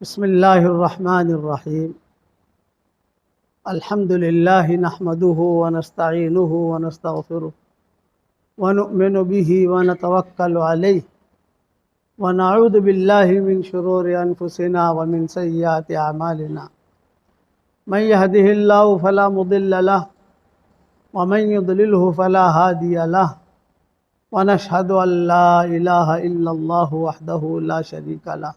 بسم الله الرحمن الرحيم. الحمد لله نحمده ونستعينه ونستغفره ونؤمن به ونتوكل عليه ونعوذ بالله من شرور أنفسنا ومن سيئات أعمالنا. من يهده الله فلا مضل له ومن يضلله فلا هادي له ونشهد أن لا إله إلا الله وحده لا شريك له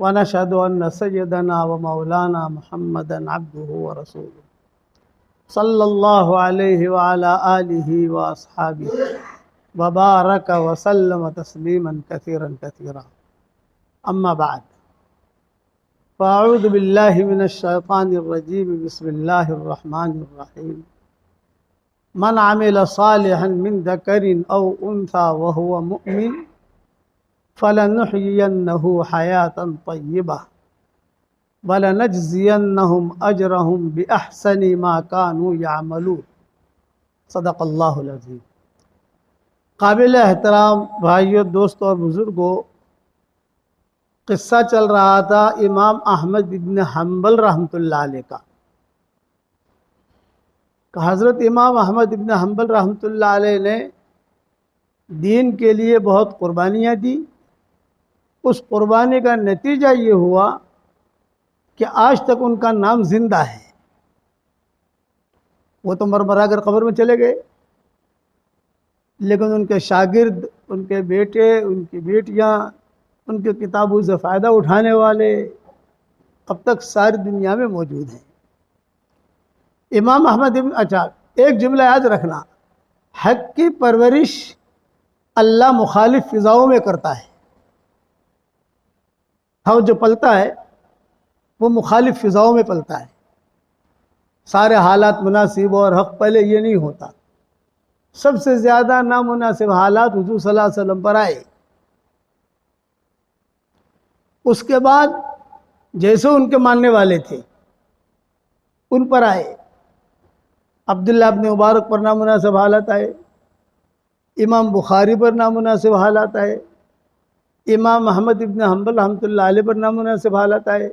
ونشهد أن سيدنا ومولانا محمدا عبده ورسوله صلى الله عليه وعلى آله وأصحابه وبارك وسلم تسليما كثيرا كثيرا. أما بعد، فأعوذ بالله من الشيطان الرجيم. بسم الله الرحمن الرحيم. من عمل صالحا من ذكر أو أنثى وهو مؤمن فلنحيينه حياة طيبة ولنجزينهم أجرهم بأحسن ما كانوا يعملون. صدق اللہ العظیم. قابل احترام بھائیوں، دوستوں اور بزرگوں، قصہ چل رہا تھا امام احمد بن حنبل رحمۃ اللہ علیہ کا. کہ حضرت امام احمد بن حنبل رحمۃ اللہ علیہ نے دین کے لیے بہت قربانیاں دی. اس قربانی کا نتیجہ یہ ہوا کہ آج تک ان کا نام زندہ ہے. وہ تو مرمرا کر قبر میں چلے گئے، لیکن ان کے شاگرد، ان کے بیٹے، ان کی بیٹیاں، ان کے کتابوں سے فائدہ اٹھانے والے اب تک ساری دنیا میں موجود ہیں. امام احمد ایک جملہ یاد رکھنا، حق کی پرورش اللہ مخالف فضاؤں میں کرتا ہے. حق جو پلتا ہے وہ مخالف فضاؤں میں پلتا ہے. سارے حالات مناسب اور حق پہلے یہ نہیں ہوتا. سب سے زیادہ نامناسب حالات حضور صلی اللہ علیہ وسلم پر آئے. اس کے بعد جیسے ان کے ماننے والے تھے ان پر آئے. عبداللہ ابن مبارک پر نامناسب حالات آئے، امام بخاری پر نامناسب حالات آئے، امام احمد ابن حنبل رحمۃ اللہ علیہ پر نامناسب حالات آئے،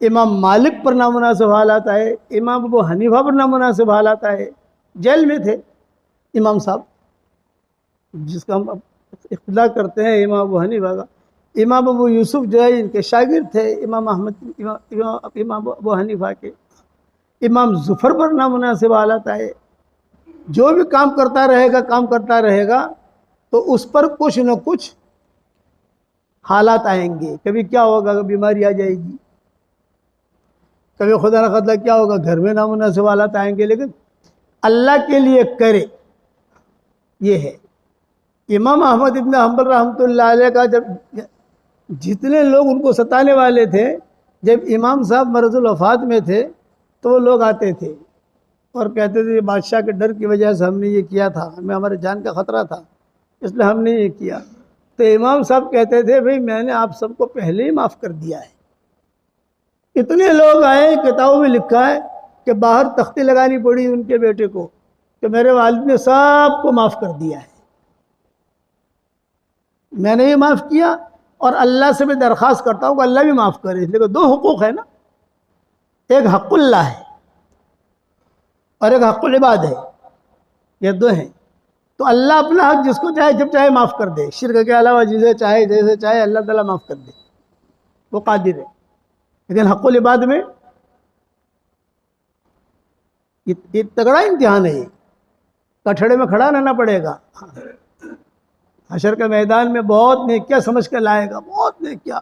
امام مالک پر نامناسب حالات آئے، امام ابو حنیفہ پر نامناسب حالات آئے. جیل میں تھے امام صاحب، جس کا ہم اقتدا کرتے ہیں امام ابو حنیفہ کا. امام ابو یوسف جو ہے ان کے شاگرد تھے امام ابو حنیفہ کے. امام ظفر پر نامناسب حالات آئے. جو بھی کام کرتا رہے گا تو اس پر کچھ نہ کچھ حالات آئیں گے. کبھی کیا ہوگا کہ بیماری آ جائے گی، کبھی خدا نہ خدا کیا ہوگا گھر میں نامناسب حالات آئیں گے. لیکن اللہ کے لیے کرے، یہ ہے. امام احمد ابن حنبل رحمۃ اللہ علیہ کا جب جتنے لوگ ان کو ستانے والے تھے، جب امام صاحب مرض الوفات میں تھے تو وہ لوگ آتے تھے اور کہتے تھے بادشاہ کے ڈر کی وجہ سے ہم نے یہ کیا تھا، ہمیں ہمارے جان کا خطرہ تھا اس لیے ہم نے یہ کیا. تو امام صاحب کہتے تھے بھئی میں نے آپ سب کو پہلے ہی معاف کر دیا ہے. اتنے لوگ آئے، کتابوں میں لکھا ہے کہ باہر تختی لگانی پڑی ان کے بیٹے کو کہ میرے والد نے سب کو معاف کر دیا ہے، میں نے یہ معاف کیا اور اللہ سے بھی درخواست کرتا ہوں کہ اللہ بھی معاف کرے. لیکن دو حقوق ہے نا، ایک حق اللہ ہے اور ایک حق العباد ہے. یہ دو ہیں. تو اللہ اپنا حق جس کو چاہے جب چاہے معاف کر دے. شرک کے علاوہ جسے چاہے جیسے چاہے اللہ تعالیٰ معاف کر دے، وہ قادر ہے. لیکن حق العباد میں یہ تگڑا امتحان ہے. یہ کٹھڑے میں کھڑا رہنا پڑے گا. حشر کے میدان میں بہت نیکیاں سمجھ کے لائے گا، بہت نیکیاں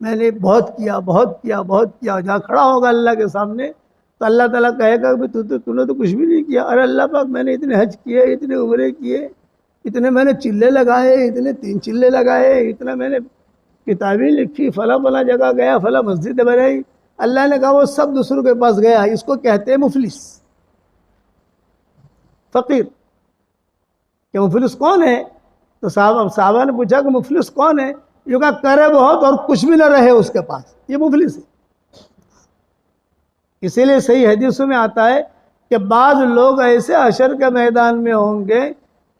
میں نے بہت کیا. جہاں کھڑا ہوگا اللہ کے سامنے تو اللہ تعالیٰ کہے گا کہ تو نے تو کچھ بھی نہیں کیا. ارے اللہ پاک میں نے اتنے حج کیے، اتنے عمرے کیے، اتنے میں نے چلے لگائے، اتنے 3 چلے لگائے، اتنا میں نے کتابیں لکھی، فلاں جگہ گیا، فلاں مسجد بنائی. اللہ نے کہا وہ سب دوسروں کے پاس گیا. اس کو کہتے ہیں مفلس، فقیر. کہ مفلس کون ہے؟ تو صحابہ نے پوچھا کہ مفلس کون ہے؟ یہ کہا کرے بہت اور کچھ بھی نہ رہے اس کے پاس، یہ مفلس ہے. اسی لیے صحیح حدیثوں میں آتا ہے کہ بعض لوگ ایسے حشر کے میدان میں ہوں گے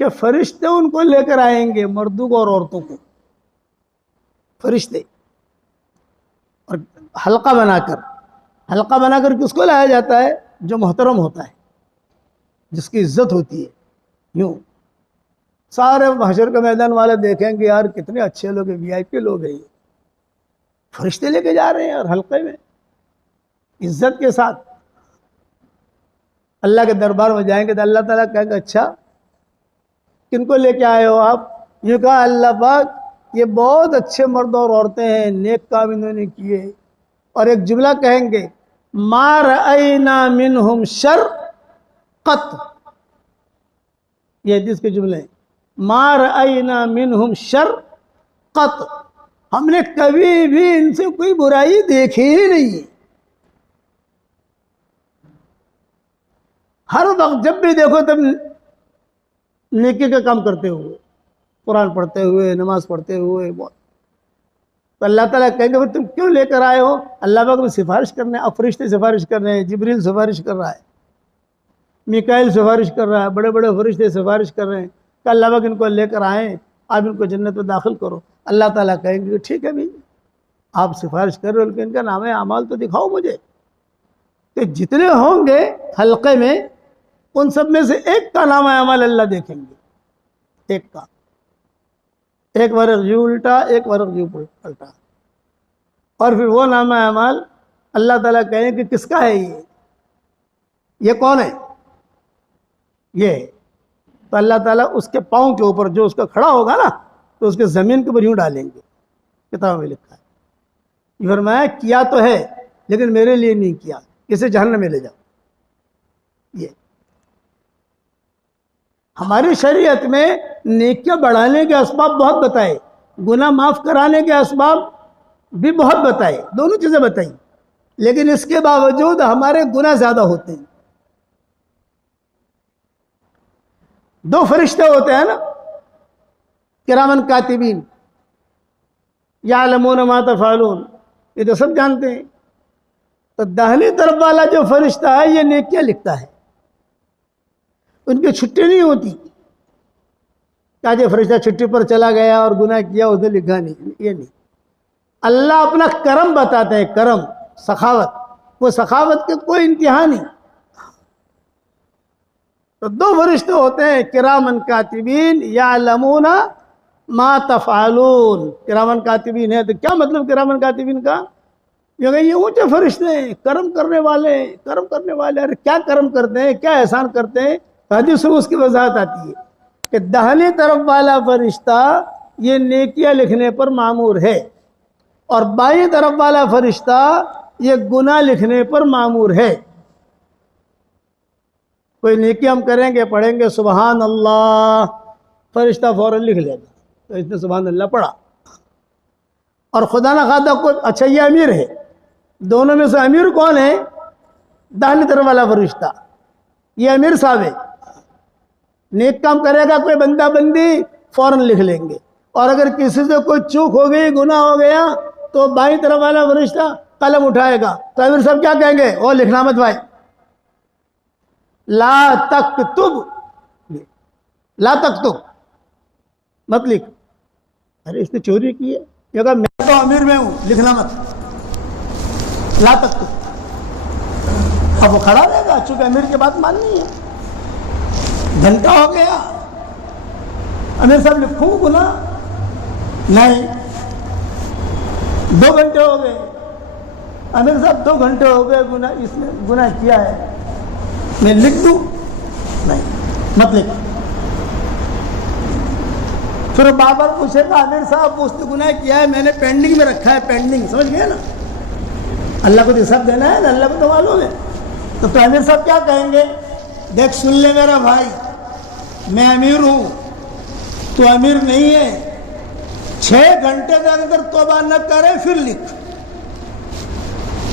کہ فرشتے ان کو لے کر آئیں گے، مردوں کو اور عورتوں کو. فرشتے اور حلقہ بنا کر کس کو لایا جاتا ہے؟ جو محترم ہوتا ہے، جس کی عزت ہوتی ہے. یوں سارے محشر کا میدان والے دیکھیں گے یار کتنے اچھے لوگ ہیں، وی آئی پی لوگ ہیں، فرشتے لے کے جا رہے ہیں اور حلقے میں عزت کے ساتھ اللہ کے دربار میں جائیں گے تو اللہ تعالیٰ کہیں گے اچھا کن کو لے کے آئے ہو آپ؟ یہ کہا اللہ پاک یہ بہت اچھے مرد اور عورتیں ہیں، نیک کام انہوں نے کیے. اور ایک جملہ کہیں گے ما رأینا منہم شر قط. یہ حدیث کے جملے ہیں، ما رأینا منہم شر قط. ہم نے کبھی بھی ان سے کوئی برائی دیکھی ہی نہیں ہے. ہر وقت جب بھی دیکھو تب نیکی کا کام کرتے ہوئے، قرآن پڑھتے ہوئے، نماز پڑھتے ہوئے. بہت تو اللہ تعالیٰ کہیں گے تم کیوں لے کر آئے ہو؟ اللہ پاک میں سفارش کرنے، اب فرشتے سفارش کر رہے ہیں، جبریل سفارش کر رہا ہے، میکائیل سفارش کر رہا ہے، بڑے بڑے فرشتے سفارش کر رہے ہیں کہ اللہ پاک ان کو لے کر آئیں، آپ ان کو جنت میں داخل کرو. اللہ تعالیٰ کہیں گے ٹھیک ہے بھی آپ سفارش کر رہے ہو لیکن ان کا نام اعمال تو دکھاؤ مجھے. کہ جتنے ہوں گے حلقے میں ان سب میں سے ایک کا نام اعمال اللہ دیکھیں گے، ایک کا، ایک ورق یوں الٹا ایک ورق یوں پلٹا. اور پھر وہ نام اعمال اللہ تعالیٰ کہیں کہ کس کا ہے یہ کون ہے؟ یہ. تو اللہ تعالیٰ اس کے پاؤں کے اوپر جو اس کا کھڑا ہوگا نا تو اس کے زمین کے اوپر یوں ڈالیں گے. کتاب میں لکھا ہے، یہ فرمایا کیا تو ہے لیکن میرے لیے نہیں کیا، اسے جہنم میں لے جاؤ. یہ ہماری شریعت میں نیکیاں بڑھانے کے اسباب بہت بتائے، گناہ معاف کرانے کے اسباب بھی بہت بتائے، دونوں چیزیں بتائیں، لیکن اس کے باوجود ہمارے گناہ زیادہ ہوتے ہیں. دو فرشتے ہوتے ہیں نا کرامن کاتبین یعلمون ما تفعلون، یہ تو سب جانتے ہیں. تو داہنی طرف والا جو فرشتہ ہے یہ نیکیاں لکھتا ہے، ان کی چھٹی نہیں ہوتی. کیا جو فرشتہ چھٹی پر چلا گیا اور گناہ کیا اس نے لکھا نہیں، یہ نہیں. اللہ اپنا کرم بتاتے ہیں، کرم، سخاوت. وہ سخاوت کے کوئی انتہا نہیں. تو دو فرشتے ہوتے ہیں کرامن کاتبین یعلمون ما تفعلون. کرامن کاتبین ہے تو کیا مطلب کرامن کاتبین کا؟ یہ اونچے فرشتے ہیں، کرم کرنے والے، کرم کرنے والے. ارے کیا کرم کرتے ہیں، کیا احسان کرتے ہیں؟ حدیث میں اس کی وضاحت آتی ہے کہ داہنی طرف والا فرشتہ یہ نیکیاں لکھنے پر مامور ہے اور بائیں طرف والا فرشتہ یہ گناہ لکھنے پر مامور ہے. کوئی نیکی ہم کریں گے، پڑھیں گے سبحان اللہ، فرشتہ فوراً لکھ لے گا تو اس نے سبحان اللہ پڑھا. اور خدا نہ خواستہ کوئی اچھا یہ امیر ہے، دونوں میں سے امیر کون ہے؟ داہنی طرف والا فرشتہ، یہ امیر صاحب ہے. نیک کام کرے گا کوئی بندہ بندی فوراً لکھ لیں گے. اور اگر کسی سے کوئی چوک ہو گئی، گناہ ہو گیا تو بائیں طرف والا فرشتہ قلم اٹھائے گا تو امیر صاحب کیا کہیں گے؟ وہ لکھنا مت بھائی، لا تکتب، لا تکتب، مت لکھ. ارے اس نے چوری کی ہے، یہ کہا میں تو امیر میں ہوں، لکھنا مت، لا تکتب. اب وہ کھڑا رہے گا چونکہ امیر کی بات ماننی ہے. گھنٹہ ہو گیا، امیر صاحب لکھوں گناہ نہیں. 2 گھنٹے ہو گئے، امیر صاحب 2 گھنٹے ہو گئے، گناہ اس نے گناہ کیا ہے، میں لکھ دوں؟ نہیں، مت لکھ. پھر بار بار پوچھے گا امیر صاحب اس نے گناہ کیا ہے، میں نے پینڈنگ میں رکھا ہے، پینڈنگ، سمجھ گئے نا؟ اللہ کو حساب دینا ہے نا، اللہ کو تو معلوم ہے. تو امیر صاحب کیا کہیں گے؟ دیکھ سن لے میرا بھائی، میں امیر ہوں، تو امیر نہیں ہے. 6 گھنٹے کے اندر توبہ نہ کرے پھر لکھ.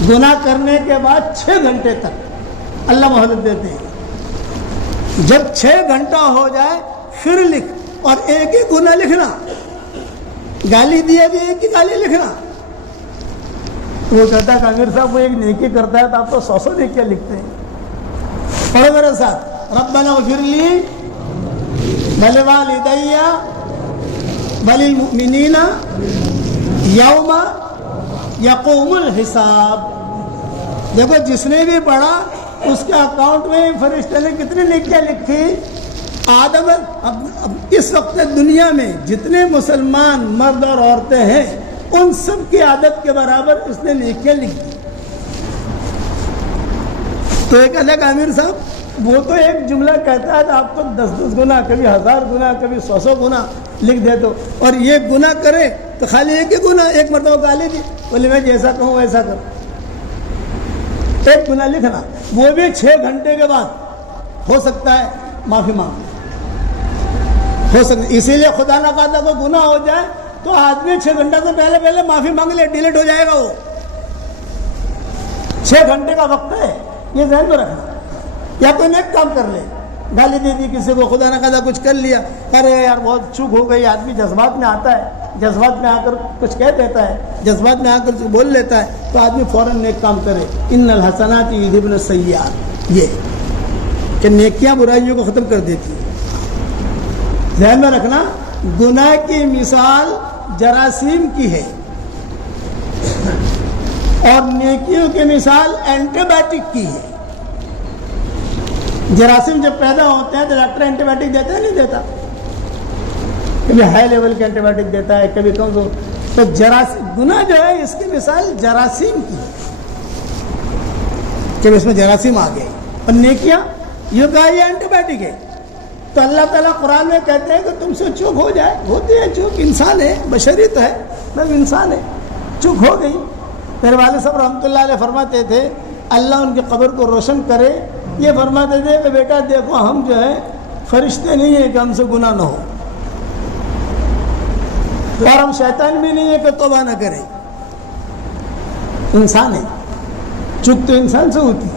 گناہ کرنے کے بعد 6 گھنٹے تک اللہ مہلت دیتے ہیں. جب 6 گھنٹہ ہو جائے پھر لکھ. اور ایک ہی گناہ لکھنا، گالی دیا بھی ایک ہی گالی لکھنا. وہ کہتا ہے کہ امیر صاحب وہ ایک نیکی کرتا ہے تو آپ تو 100 نیکیاں لکھتے ہیں. پڑھو میرے ساتھ، ربنا اغفر لی ولوالدی وللمؤمنین یوم یقوم الحساب. دیکھو جس نے بھی پڑھا اس کے اکاؤنٹ میں فرشتے نے کتنی نیکیاں لکھی. آدم اب اس وقت دنیا میں جتنے مسلمان مرد اور عورتیں ہیں ان سب کی عادت کے برابر اس نے نیکیاں لکھ دی. تو ایک الگ امیر صاحب وہ تو ایک جملہ کہتا ہے تو آپ تو 10 گنا، کبھی 1000 گنا، کبھی 100 گنا لکھ دے تو، اور یہ گناہ کرے تو خالی ایک ہی گناہ، ایک مرتبہ گالی دی، بولے میں جیسا کہوں ویسا کروں. ایک گناہ لکھنا، وہ بھی 6 گھنٹے کے بعد ہو سکتا ہے معافی مانگ ہو سکتا. اسی لیے خدا نہ خواستہ کوئی گناہ ہو جائے تو آدمی 6 گھنٹہ سے پہلے معافی مانگ لے، ڈیلیٹ ہو جائے گا. وہ 6 گھنٹے کا وقت ہے، یہ ذہن میں رکھنا. یا کوئی نیک کام کر لے، گالی دے دی کسی کو، خدا نہ خواستہ کچھ کر لیا، ارے یار بہت چوک ہو گئی. آدمی جذبات میں آتا ہے، جذبات میں آ کر کچھ کہہ دیتا ہے، جذبات میں آ کر بول لیتا ہے، تو آدمی فوراً نیک کام کرے. ان الحسنات یذھبن السیئات، یہ کہ نیکیاں برائیوں کو ختم کر دیتی ہیں. ذہن میں رکھنا، گناہ کی مثال جراثیم کی ہے اور نیکیوں کی مثال اینٹی بایوٹک کی ہے. جراثیم جب پیدا ہوتے ہیں تو ڈاکٹر اینٹی بایوٹک دیتا ہے نہیں دیتا؟ کبھی ہائی لیول کے اینٹی بایوٹک دیتا ہے، کبھی کم. تو گناہ جو ہے اس کی مثال جراثیم کی ہے کہ اس میں جراثیم آ گئے. اور نیکیاں یہ کہا یہ اینٹی بایوٹک ہے. تو اللہ تعالیٰ قرآن میں کہتے ہیں کہ تم سے چوک ہو جائے، ہوتی ہے چوک، انسان ہے، بشریت ہے، میں انسان ہے، چوک ہو گئی. میرے والد صاحب رحمۃ اللہ علیہ فرماتے تھے اللہ ان کی قبر کو روشن کرے، یہ فرماتے تھے کہ بیٹا دیکھو ہم جو ہے فرشتے نہیں ہیں کہ ہم سے گناہ نہ ہو، اور ہم شیطان بھی نہیں ہے کہ توبہ نہ کرے. انسان ہے، چوک تو انسان سے ہوتی ہے.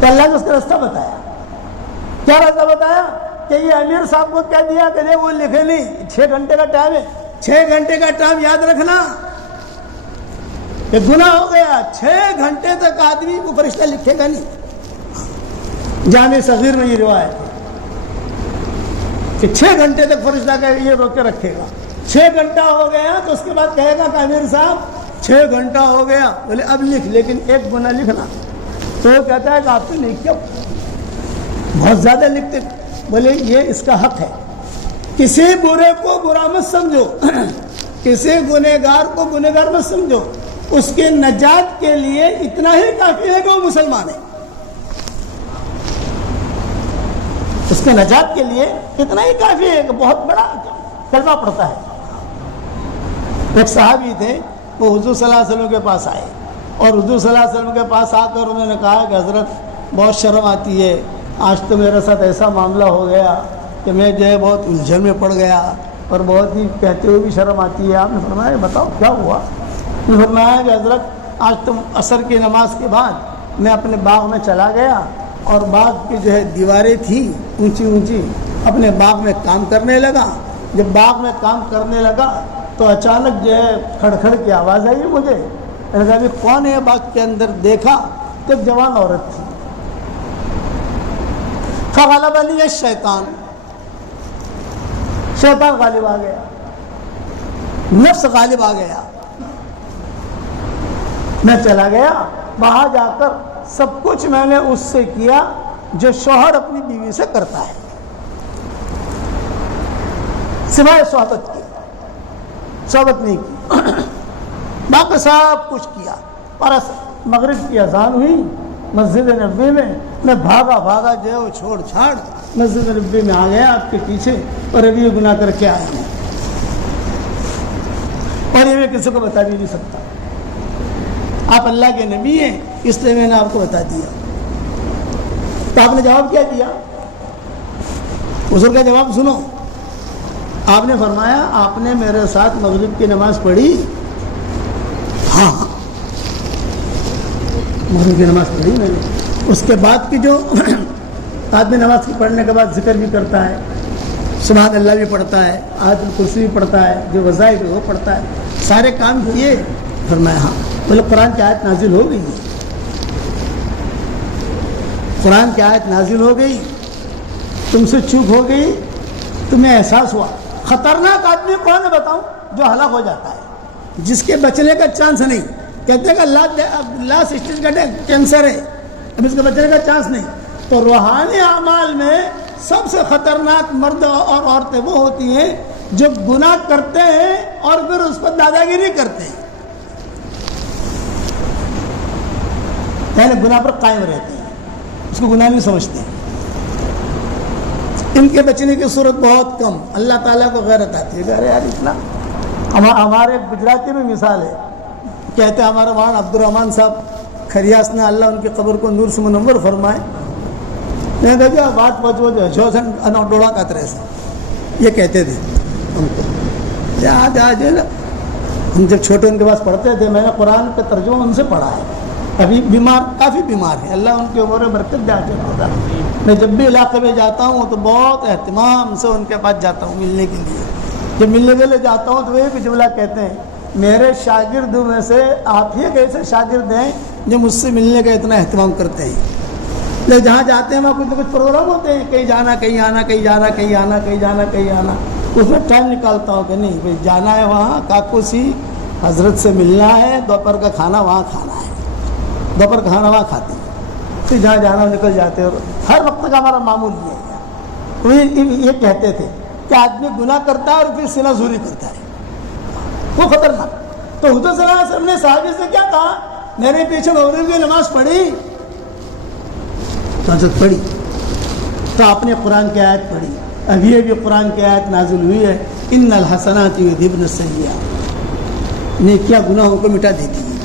تو اللہ نے اس کا راستہ بتایا. کیا راستہ بتایا؟ کہ یہ امیر صاحب کو کہہ دیا کہ وہ لکھے نہیں، 6 گھنٹے کا ٹائم ہے. 6 گھنٹے کا ٹائم یاد رکھنا کہ گناہ ہو گیا. 6 گھنٹے تک آدمی کو فرشتہ لکھے گا نہیں. جامع صغیر میں یہ روایت ہے کہ 6 گھنٹے تک فرشتہ کا یہ روک کے رکھے گا. 6 گھنٹہ ہو گیا تو اس کے بعد کہے گا کہ امیر صاحب 6 گھنٹہ ہو گیا. بولے اب لکھ، لیکن ایک گناہ لکھنا. تو وہ کہتا ہے کہ آپ تو نہیں کیا بہت زیادہ لکھتے. بولے یہ اس کا حق ہے. کسی برے کو برا مت سمجھو، کسی گنہگار کو گنہگار مت سمجھو. اس کے نجات کے لیے اتنا ہی کافی ہے کہ وہ مسلمان ہے. اس کے نجات کے لیے اتنا ہی کافی ہے کہ بہت بڑا کلمہ پڑتا ہے. ایک صحابی تھے، وہ حضور صلی اللہ علیہ وسلم کے پاس آئے اور حضور صلی اللہ علیہ وسلم کے پاس آ کر انہوں نے کہا کہ حضرت بہت شرم آتی ہے، آج تو میرے ساتھ ایسا معاملہ ہو گیا کہ میں جو ہے بہت الجھن میں پڑ گیا اور بہت ہی کہتے ہوئے بھی شرم آتی ہے. آپ نے فرمایا بتاؤ کیا ہوا؟ انہوں نے فرمایا کہ حضرت آج تم عصر کی نماز کے بعد میں اپنے باغ میں چلا گیا اور باغ کی جو ہے دیواریں تھیں اونچی اونچی، اپنے باغ میں کام کرنے لگا. جب باغ میں کام کرنے لگا تو اچانک جو ہے کھڑکھڑ کی آواز آئی مجھے. میں نے کہا ابھی کون ہے باغ کے اندر؟ دیکھا تو ایک جوان عورت تھی. فغلبنی الشیطان، شیطان غالب آ گیا، نفس غالب آ گیا. میں چلا گیا وہاں جا کر سب کچھ میں نے اس سے کیا جو شوہر اپنی بیوی سے کرتا ہے، سوائے صحبت کی. صحبت نہیں کی، باقی سب کچھ کیا. اور مغرب کی اذان ہوئی مسجد نبوی میں بھاگا جو ہے وہ چھوڑ چھاڑ مسجد نبوی میں آ گیا آپ کے پیچھے، اور ابھی یہ گناہ کر کے آئے ہیں اور یہ میں کسی کو بتا بھی نہیں سکتا. آپ اللہ کے نبی ہیں اس لیے میں نے آپ کو بتا دیا. تو آپ نے جواب کیا دیا؟ حضور کا جواب سنو. آپ نے فرمایا آپ نے میرے ساتھ مغرب کی نماز پڑھی؟ ہاں مغرب کی نماز پڑھی میں نے. اس کے بعد کی جو آدمی نماز کی پڑھنے کے بعد ذکر بھی کرتا ہے، سبحان اللہ بھی پڑھتا ہے، آیت الکرسی بھی پڑھتا ہے، جو وظائف ہے وہ پڑھتا ہے، سارے کام کیے؟ فرمایا ہاں. بولے قرآن کی آیت نازل ہو گئی، قرآن کی آیت نازل ہو گئی، تم سے چوک ہو گئی، تمہیں احساس ہوا. خطرناک آدمی کون ہے بتاؤں؟ جو ہلاک ہو جاتا ہے، جس کے بچنے کا چانس نہیں. کہتے ہیں کہ لاسٹ اسٹیج کا کینسر ہے، اب اس کے بچنے کا چانس نہیں. تو روحانی اعمال میں سب سے خطرناک مرد اور عورتیں وہ ہوتی ہیں جو گناہ کرتے ہیں اور پھر اس پر دادا گیری کرتے ہیں، پہلے گناہ پر قائم رہتے ہیں، اس کو گناہ نہیں سمجھتے ہیں. ان کے بچنے کی صورت بہت کم. اللہ تعالیٰ کو غیرت آتی ہے. ارے یار اتنا، ہمارے گجراتی میں مثال ہے، کہتے ہیں ہمارا وہاں عبد الرحمان صاحب خریاس نے اللہ ان کی قبر کو نور سے منور فرمائے، میں دیکھا بات پچو جو ڈوڑا کا ترے سے یہ کہتے تھے ان کو. آج ہم جب چھوٹے ان کے پاس پڑھتے تھے، میں نے قرآن کا ترجمہ ان سے پڑھا ہے. ابھی بیمار، کافی بیمار ہیں، اللہ ان کے عمر برکت دے آتے ہوتا. میں جب بھی علاقے میں جاتا ہوں تو بہت اہتمام سے ان کے پاس جاتا ہوں ملنے کے لیے. جب ملنے کے لیے جاتا ہوں تو وہ بھی جملہ کہتے ہیں، میرے شاگرد میں سے آپ ہی ایک ایسے شاگرد ہیں جو مجھ سے ملنے کا اتنا اہتمام کرتے ہیں. لیکن جہاں جاتے ہیں وہاں کچھ نہ کچھ پروگرام ہوتے ہیں، کہیں جانا کہیں آنا، کہیں جانا کہیں آنا، کہیں جانا کہیں آنا. اس میں ٹائم نکالتا ہوں کہ نہیں بھائی جانا ہے وہاں کاکو سی حضرت سے ملنا ہے، دوپہر کا کھانا وہاں کھانا ہے، دوپہر کا کھانا وہاں کھاتے ہیں، پھر جہاں جانا نکل جاتے ہیں. اور ہر وقت کا ہمارا معمول یہ ہے. تو یہ کہتے تھے کہ آدمی گناہ کرتا ہے اور پھر سینہ زوری کرتا ہے، وہ خطرناک. تو حضور صلی اللہ علیہ وسلم نے صحابی سے کیا کہا؟ میرے پیچھے مغرب کی نماز پڑھی تو حضرت پڑھی، تو آپ نے قرآن کی آیت پڑھی. ابھی ابھی قرآن کی آیت نازل ہوئی ہے، ان الحسنات یذھبن السیئات. نیکیاں گناہوں کو مٹا دیتی ہیں،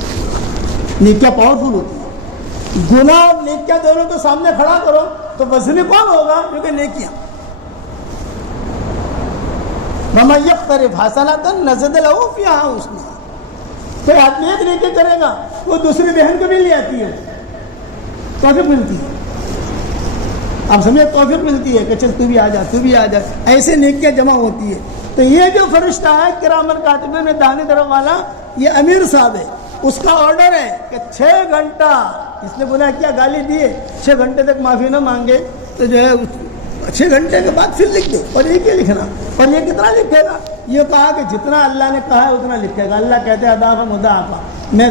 نیکیاں پاورفل ہوتی ہیں. گناہ اور نیکیاں دونوں کو سامنے کھڑا کرو تو وزن کون ہوگا؟ کیونکہ نیکیاں. وَمَن يَقْتَرِفْ حَسَنَةً نَزِدْ لَهُ فِيهَا حُسْنًا. کوئی آدمی ایک نیکی کرے گا، وہ دوسری بہن کو بھی لے آتی ہے، توفیق ملتی ہے. آپ سمجھے توفیق ملتی ہے کہ چل تو بھی آ جا، تو بھی آ جا. ایسے نیکیاں جمع ہوتی ہے. تو یہ جو فرشتہ ہے کرامن کاتبین میں داہنی طرف والا، یہ امیر صاحب ہے. اس کا آرڈر ہے کہ 6 گھنٹہ اس نے گناہ کیا، گالی دیے، 6 گھنٹے تک معافی نہ مانگے تو جو ہے 6 گھنٹے کے بعد پھر لکھ دو. اور یہ کیا لکھنا؟ اور یہ کتنا لکھے گا؟ یہ کہا کہ جتنا اللہ نے کہا ہے اتنا لکھے گا. اللہ کہتے ہیں اضافہ مضاعفہ، میں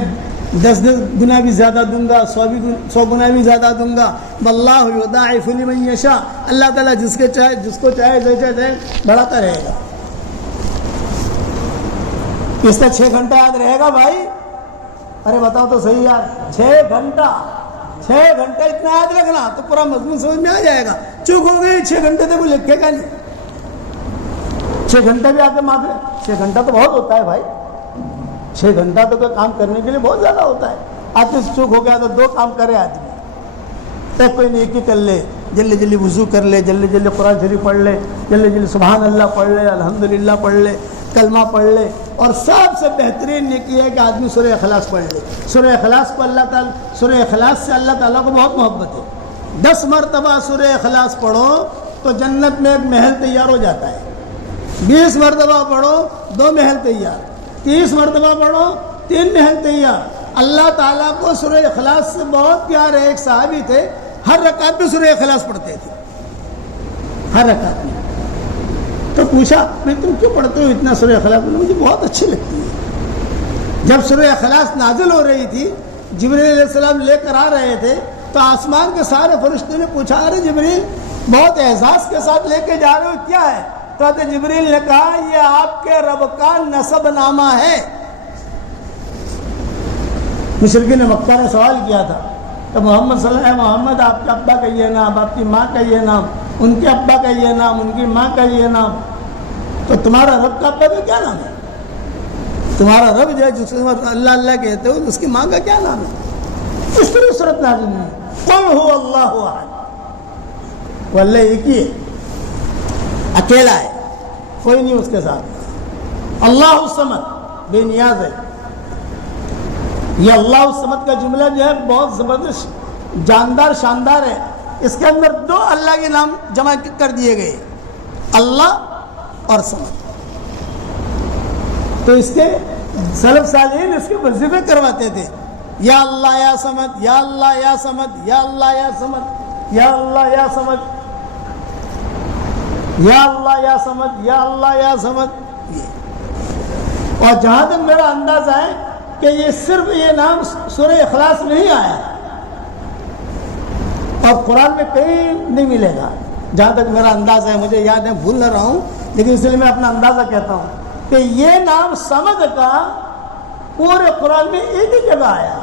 10 گنا بھی زیادہ دوں گا، 100 گنا بھی زیادہ دوں گا. واللہ یضاعف لمن یشاء. اللہ تعالیٰ جس کو چاہے جیسے بڑھاتا رہے گا. اس کا 6 گھنٹہ یاد رہے گا بھائی؟ ارے بتاؤ تو صحیح یار. 6 گھنٹہ اتنا یاد رکھنا تو پورا مضمون سمجھ میں آ جائے گا. چوک ہو گئی 6 گھنٹے تک وہ لکھے گا نہیں. 6 گھنٹے بھی آپ کے معافی. 6 گھنٹہ تو بہت ہوتا ہے بھائی. 6 گھنٹہ تو کوئی کام کرنے کے لیے بہت زیادہ ہوتا ہے. آدمی چوک ہو گیا تو 2 کام کرے آدمی. ایک کوئی نیکی کر لے، جلدی جلدی وضو کر لے، جلدی جلدی قرآن شریف پڑھ لے، جلدی جلدی سبحان اللہ پڑھ لے، الحمدللہ پڑھ لے، کلمہ پڑھ لے. اور سب سے بہترین نیکی ہے کہ آدمی سورہ اخلاص پڑھ لے. سورہ اخلاص کو سورہ اخلاص سے اللہ تعالیٰ کو بہت محبت ہے. 10 مرتبہ سورہ اخلاص پڑھو تو جنت میں ایک محل تیار ہو جاتا ہے. 20 مرتبہ پڑھو 2 محل تیار. 30 مرتبہ پڑھو 3 محل تیار. اللہ تعالیٰ کو سورہ اخلاص سے بہت پیار ہے. ایک صحابی تھے، ہر رکعت میں سورہ اخلاص پڑھتے تھے، ہر رکعت میں. تو پوچھا میں تم کیوں پڑھتے ہو اتنا سورہ اخلاص؟ مجھے بہت اچھی لگتی ہے. جب سورہ اخلاص نازل ہو رہی تھی، جبریل علیہ السلام لے کر آ رہے تھے تو آسمان کے سارے فرشتوں نے پوچھا، ارے جبریل بہت اعزاز کے ساتھ لے کے جا رہے ہو، کیا ہے؟ تو حضرت جبریل نے کہا یہ آپ کے رب کا نسب نامہ ہے. مشرکین نے مکہ نے سوال کیا تھا کہ محمد صلی اللہ علیہ وسلم، محمد آپ کے ابا کا یہ نام، آپ کی ماں کا یہ نام، ان کے ابا کا یہ نام، ان کی ماں کا یہ نام، تو تمہارا رب کا ابا کا کیا نام ہے؟ تمہارا رب جو ہے جس کو اللہ اللہ کہتے ہو اس کی ماں کا کیا نام ہے؟ اس طرح صورت نازل ہوئی. قل هو اللہ احد. وہ اللہ ایک ہی ہے، اکیلا ہے، کوئی نہیں اس کے ساتھ. اللہ الصمد، بے نیاز ہے. یہ اللہ الصمد کا جملہ جو ہے بہت زبردست، جاندار، شاندار ہے. اس کے اندر 2 اللہ کے نام جمع کر دیے گئے، اللہ اور صمد. تو اس کے سلف صالحین اس کے وظیفے کرواتے تھے، یا اللہ یا صمد، یا اللہ یا صمد، یا اللہ یا صمد، یا اللہ یا صمد، یا اللہ یا صمد، یا اللہ یا صمد. اور جہاں تک میرا اندازہ ہے کہ یہ صرف یہ نام سورہ اخلاص میں ہی آیا اور قرآن میں کہیں نہیں ملے گا، جہاں تک میرا اندازہ ہے، مجھے یاد ہے، بھول نہ رہا ہوں، لیکن اس لیے میں اپنا اندازہ کہتا ہوں کہ یہ نام صمد کا پورے قرآن میں ایک ہی جگہ آیا،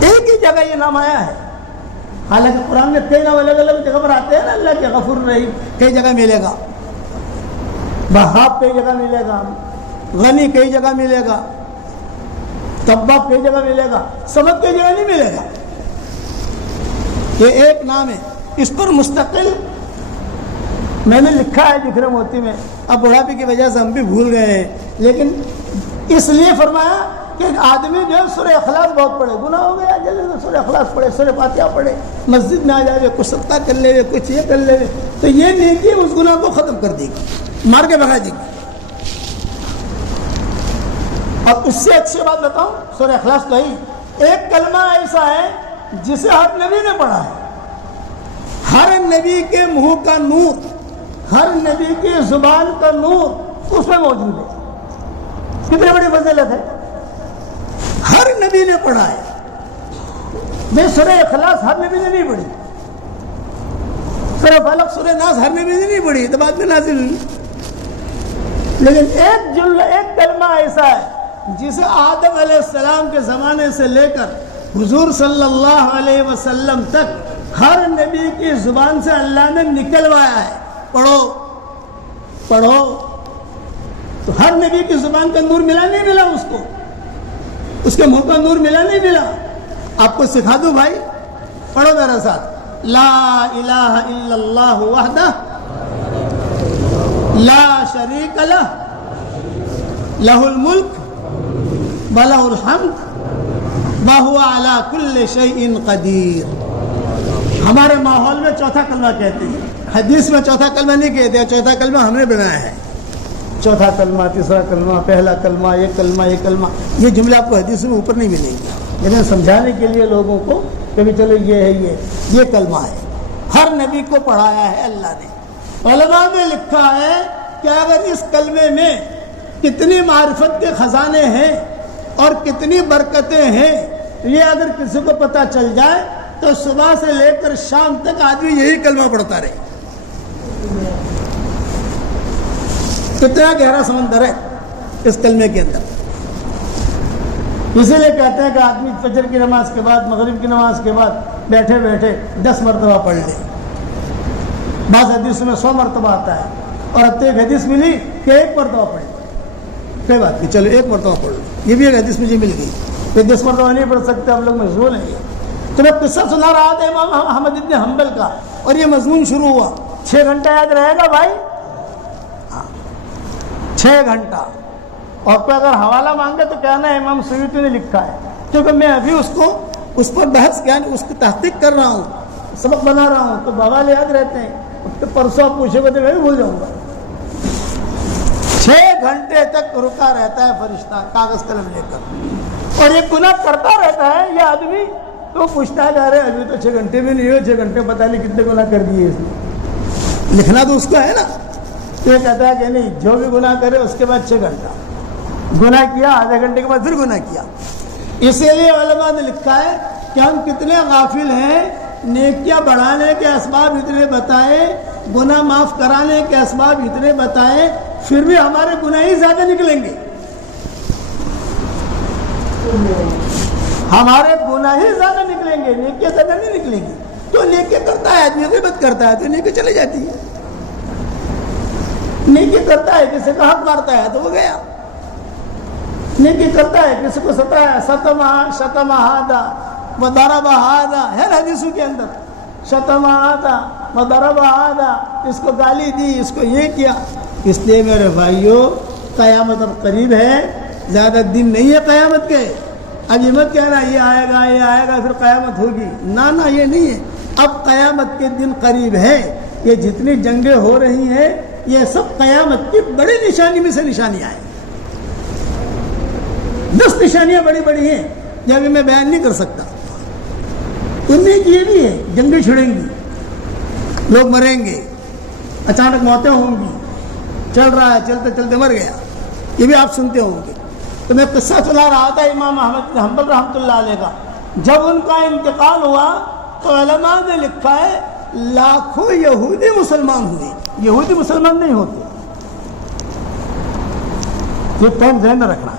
ایک ہی جگہ یہ نام آیا ہے۔ حالانکہ قرآن میں کئی نام الگ الگ جگہ پر آتے ہیں نا، اللہ کے غفور رحیم کئی جگہ ملے گا، وہاب کئی جگہ ملے گا، غنی کئی جگہ ملے گا، تباب کئی جگہ ملے گا، صمد کئی جگہ نہیں ملے گا۔ یہ ایک نام ہے، اس پر مستقل میں نے لکھا ہے بکھرے موتی میں، اب بڑھاپے کی وجہ سے ہم بھی بھول گئے ہیں، لیکن اس لیے فرمایا کہ آدمی جو ہے سورہ اخلاص بہت پڑھے، گناہ ہو گیا جلدی سے سورہ اخلاص پڑھے، سورہ فاتحہ پڑھے، مسجد میں آ جائے، کچھ صدقہ کر لے، کچھ یہ کر لے، تو یہ نیکی اس گناہ کو ختم کر دے گی، مار کے بھگا دے گی۔ اور اس سے اچھی بات بتاؤں، سورہ اخلاص تو ہی ایک کلمہ ایسا ہے جسے ہر نبی نے پڑھا ہے، ہر نبی کے منہ کا نور، ہر نبی کی زبان کا نور اس میں موجود ہے۔ کتنی بڑی فضیلت ہے، ہر نبی نے پڑھا ہے۔ میں سورہ اخلاص ہر نبی نے نہیں پڑھی، سورہ فلق سورہ ناس ہر نبی نے نہیں پڑھی، تو بعد میں نازل ہوئی، لیکن ایک کلمہ ایسا ہے جسے آدم علیہ السلام کے زمانے سے لے کر حضور صلی اللہ علیہ وسلم تک ہر نبی کی زبان سے اللہ نے نکلوایا ہے، پڑھو پڑھو، تو ہر نبی کی زبان کا نور ملا نہیں ملا، اس کو اس کے منہ کا نور ملا نہیں ملا۔ آپ کو سکھا دوں بھائی، پڑھو میرے ساتھ، لا الہ الا اللہ وحدہ لا شریک لہ لہ الملک وَلَهُ الْحَمْدُ وَهُوَ عَلَى كُلِّ شَيْءٍ قَدِيرٌ۔ ہمارے ماحول میں چوتھا کلمہ کہتے ہیں، حدیث میں چوتھا کلمہ نہیں کہتے، چوتھا کلمہ ہم نے بنایا ہے، چوتھا کلمہ، تیسرا کلمہ، پہلا کلمہ، یہ کلمہ، یہ کلمہ، یہ جملے آپ کو حدیث میں اوپر نہیں ملیں گے، لیکن سمجھانے کے لیے لوگوں کو کہ بھی چلو یہ ہے، یہ کلمہ ہے، ہر نبی کو پڑھایا ہے اللہ نے۔ علماء نے لکھا ہے کہ اگر اس کلمے میں کتنی معرفت کے خزانے ہیں اور کتنی برکتیں ہیں، یہ اگر کسی کو پتہ چل جائے تو صبح سے لے کر شام تک آدمی یہی کلمہ پڑھتا رہے۔ کتنا گہرا سمندر ہے اس کلمے کے اندر۔ اسی لیے کہتے ہیں کہ آدمی فجر کی نماز کے بعد، مغرب کی نماز کے بعد بیٹھے بیٹھے 10 مرتبہ پڑھ لے، بعض حدیث میں 100 مرتبہ آتا ہے، اور اب تو ایک حدیث ملی کہ 1 مرتبہ پڑھ لے، کوئی بات نہیں، چلو 1 مرتبہ پڑھ لو، یہ بھی ایک حدیث مجھے مل گئی، یہ 10 مرتبہ نہیں پڑھ سکتے ہم لوگ، مشغول ہیں۔ تو میں قصہ سنا رہا تھا امام احمد بن حنبل کا، اور یہ مضمون شروع ہوا، 6 گھنٹہ یاد رہے گا بھائی، 6 گھنٹہ، اور کوئی اگر حوالہ مانگے تو کہنا ہے امام سیوطی نے لکھا ہے، کیونکہ میں ابھی اس پر بحث کیا اس کی تحقیق کر رہا ہوں، سبق بنا رہا ہوں، تو حوالے یاد رہتے ہیں، تو پرسوں آپ پوچھے گا تو میں بھی بھول جاؤں گا۔ 6 گھنٹے تک رکا رہتا ہے فرشتہ کاغذ قلم لے کر، اور یہ گناہ کرتا رہتا ہے یہ آدمی، تو پوچھتا جا رہے ابھی تو 6 گھنٹے میں نہیں ہوئے، 6 گھنٹے پتہ نہیں کتنے گناہ کر دیے اس نے، لکھنا تو اس کو ہے نا۔ تو یہ کہتا ہے کہ نہیں، جو بھی گناہ کرے اس کے بعد 6 گھنٹہ گناہ کیا، آدھے گھنٹے کے بعد پھر گناہ کیا۔ اسی لیے علماء نے لکھا ہے کہ ہم کتنے غافل ہیں، نیکیاں بڑھانے کے اسباب اتنے بتائے، گناہ معاف کرانے کے اسباب اتنے بتائے، پھر بھی ہمارے گناہ ہی زیادہ نکلیں گے، ہمارے گناہ ہی زیادہ نکلیں گے، نیکیاں زیادہ نہیں نکلیں گی۔ تو نیکی کرتا ہے آدمی، غیبت کرتا ہے تو نیکی چلی جاتی ہے، نیکی کرتا ہے کسی کا حق مارتا ہے تو وہ گیا، نیکی کرتا ہے کسی کو شتم ہذا وضرب ہذا، ہے نا حدیثوں کے اندر، شتم ہذا وضرب ہذا، اس کو گالی دی، اس کو یہ کیا۔ اس لیے میرے بھائیوں، قیامت اب قریب ہے، زیادہ دن نہیں ہے قیامت کے، اب یہ مت کہنا یہ آئے گا پھر قیامت ہوگی، نہ یہ نہیں ہے، اب قیامت کے دن قریب ہے۔ یہ جتنی جنگیں ہو رہی ہیں یہ سب قیامت کی بڑی نشانی میں سے نشانیاں ہیں، 10 نشانیاں بڑی بڑی ہیں جو ابھی میں بیان نہیں کر سکتا۔ ان میں یہ بھی ہے، جنگیں چھڑیں گی، لوگ مریں گے، اچانک موتیں ہوں گی، چل رہا ہے چلتے چلتے مر گیا، یہ بھی آپ سنتے ہوں گے۔ تو میں قصہ سنا رہا تھا امام احمد بن حنبل رحمۃ اللہ علیہ کا، جب ان کا انتقال ہوا تو علماء نے لکھا ہے لاکھوں یہودی مسلمان ہوئے. یہودی مسلمان نہیں ہوتے، یہ پوائنٹ ذہن میں رکھنا.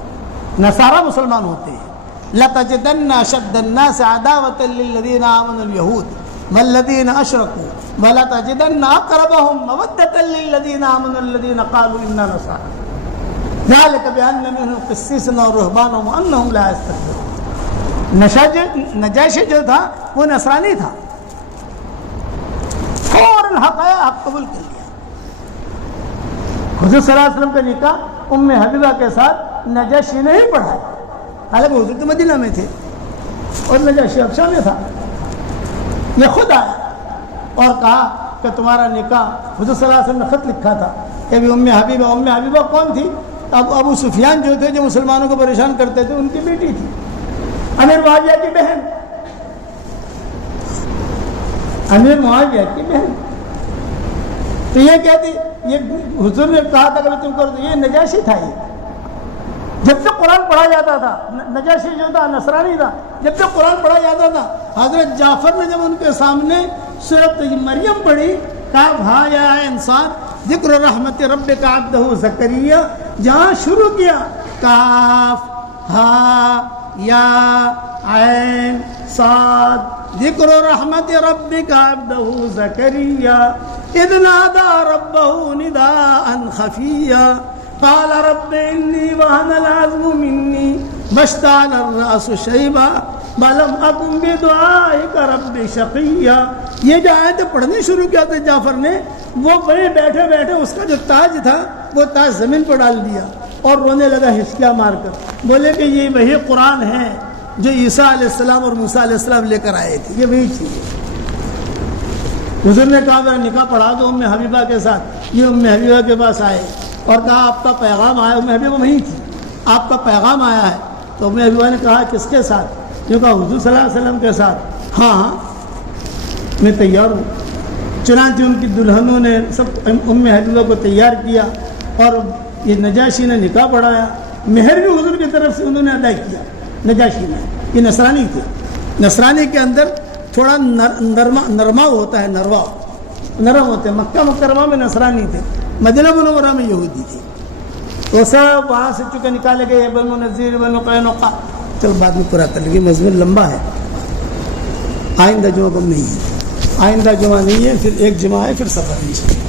نصارہ مسلمان ہوتے ہیں. لَتَجِدَنَّ أَشَدَّ النَّاسِ عَدَاوَةً لِلَّذِينَ آمَنُوا الْيَهُودَ وَالَّذِينَ أَشْرَكُوا وَلَتَجِدَنَّ أَقْرَبَهُم مَّوَدَّةً لِلَّذِينَ آمَنُوا الَّذِينَ قَالُوا إِنَّا نَصَارَىٰ ذَلِكَ بِأَنَّ مِنْهُمْ قِسِّيسًا وَرُهْبَانًا وَأَنَّهُمْ لَا يَسْتَكْبِرُونَ. نجاشی جو تھا وہ نصرانی تھا، فوراً حق آیا، حق قبول کر لیا. حضور صلی اللہ علیہ وسلم کا نکاح ام حبیبہ کے ساتھ نجاشی نے ہی پڑھا، حالانکہ حضور تو مدینہ میں تھے اور نجاشی حبشہ میں تھا. یہ خود آیا اور کہا کہ تمہارا نکاح، حضور صلی اللہ علیہ وسلم نے خط لکھا تھا کہ ام حبیبہ کون تھی؟ ابو سفیان جو تھے، جو مسلمانوں کو پریشان کرتے تھے، ان کی بیٹی تھی، امیر معاویہ کی بہن، امیر معاویہ کی بہن. تو یہ کہتی، یہ حضور نے کہا تھا کہ تم کرو، تو یہ نجاشی تھا. یہ جب تک قرآن پڑھا جاتا تھا، نجاشی جو تھا نصرانی تھا، جب تک قرآن پڑھا جاتا تھا، حضرت جعفر نے جب ان کے سامنے سورۃ مریم پڑھی، کہا ہا یا انسان ذکر رحمت ربک عبدہ زکریا، جہاں شروع کیا کاف ہا یا عین صاد ذکر رحمت ربک عبدہ زکریا اذ نادى ربه نداء خفيا قال رب إني وهن العظم مني واشتعل الرأس شيبا ولم أكن بدعائك رب شقيا. یہ جو آیت پڑھنی شروع کیا تھا جعفر نے، وہ وہیں بیٹھے بیٹھے اس کا جو تاج تھا وہ تاج زمین پر ڈال دیا اور رونے لگا ہچکیاں مار کر. بولے کہ یہ وہی قرآن ہے جو عیسیٰ علیہ السلام اور موسیٰ علیہ السلام لے کر آئے تھے، یہ وہی چیز ہے. حضور نے کہا میرا نکاح پڑھا دو ام حبیبہ کے ساتھ. یہ ام حبیبہ کے پاس آئے اور کہا آپ کا پیغام آیا. ام حبیبہ وہیں تھی، آپ کا پیغام آیا ہے. تو ام حبیبہ نے کہا کس کے ساتھ؟ جو کہا حضور صلی اللہ علیہ وسلم کے ساتھ. ہاں میں تیار ہوں. چنانچہ ان کی دلہنوں نے سب ام حبیبہ کو تیار کیا اور یہ نجاشی نے نکاح پڑھایا. مہر بھی حضور کی طرف سے انہوں نے ادا کیا. نجاشی نے، یہ نصرانی تھے. نصرانی کے اندر تھوڑا نرما ہوتا ہے، نرم ہوتے ہیں. مکہ مکرمہ میں نصرانی تھے، مدینہ منورہ میں یہودی تھے. وہ سب وہاں سے چکے نکالے گئے، بنو نذیر، بنو قینقاع. چل بعد میں پورا کر لیں، مضمون لمبا ہے. آئندہ جمعہ کو نہیں ہے، آئندہ جمعہ نہیں ہے، پھر ایک جمعہ ہے، پھر سفر نہیں.